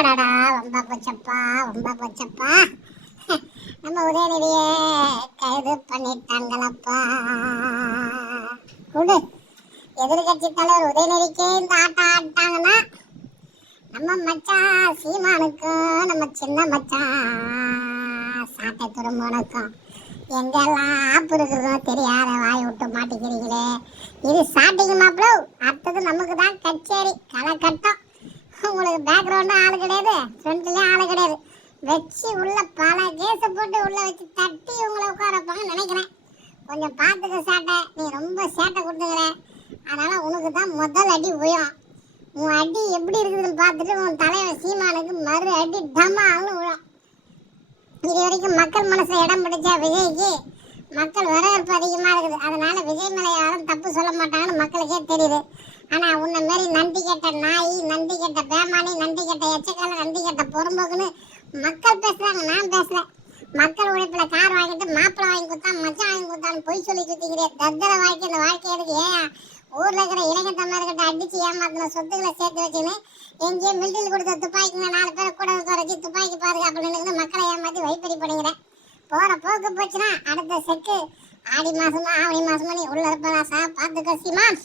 அடடா வம்பா போச்சப்பா வம்பா போச்சப்பா. நம்ம உதயநிதிய கைது பண்ணிட்டாங்களப்பா. விடு, எதிர்கட்சி தலைவர் உதயநிதிக்கே இந்த ஆட்டம் ஆட்டாங்கன்னா நம்ம மச்சான் சீமானுக்கும் நம்ம சின்ன மச்சான் சாட்டை துரும்பனுக்கும் எங்கெல்லாம் ஆப்பு இருக்குதோ தெரியாத வாய் விட்டு மாட்டிக்கிறீங்களே. இது சாட்டிக்கு மாப்பிள, அடுத்தது நமக்கு தான் கச்சேரி களை கட்டம். உங்களுக்கு பேக்ரவுண்டும் ஆளு கிடையாது, ஃப்ரண்ட்லயும் ஆளு கிடையாது. வச்சு உள்ள பல கேஸ போட்டு உள்ள வச்சு தட்டி உங்களை உட்கார வைப்பாங்கன்னு நினைக்கிறேன். கொஞ்சம் பார்த்துக்க சாட்டை, நீ ரொம்ப சேட்டை கொடுத்துக்கிற. அதனால உனக்கு தான் முதல் அடி விழும். உன் அடி எப்படி இருக்குதுன்னு பார்த்துட்டு உன் தலைவன் சீமானுக்கு மறு அடி டமால்னு விழும். இது வரைக்கும் மக்கள் மனசுல இடம் பிடிச்ச விஜய்க்கு மக்கள் வரவேற்பு அதிகமா இருக்குது. அதனால விஜய் மேல யாரும் தப்பு சொல்ல மாட்டாங்கன்னு மக்களுக்கே தெரியுது. ஆனா உன்னை மாரி நன்றி கேட்ட நாய், நன்றி கேட்ட பேமானி, நன்றி கேட்ட எச்சக்கால, நன்றி கேட்ட பொறும்போக்குன்னு மக்கள் பேசுறாங்க, நான் பேசல. மக்கள் உழைப்புல கார் வாங்கிட்டு மாப்பிள்ளை வாங்கி கொடுத்தா மச்சான் வாங்கி கொடுத்தான்னு பொய் சொல்லி சுத்திக்கிறேன். தத்திர வாழ்க்கை, இந்த வாழ்க்கை எதுக்கு? ஏன் ஊர்ல இருக்கிற இளைஞத்தமிழர்கிட்ட அடிச்சு ஏமாத்தின சொத்துக்களை சேர்த்து வச்சுன்னு எங்கேயும் மில்டில் கொடுத்த துப்பாக்கிங்க 4 பேரை கூட வச்சு துப்பாக்கி பாதுகாப்பு நின்று மக்களை ஏமாத்தி வைப்பறி பண்ணிக்கிறேன். போற போக்கு போச்சுன்னா அடுத்த செக்கு ஆடி மாசமா ஆவணி மாசமா நீ உள்ள இருப்பதா பார்த்துக்க சீமான்.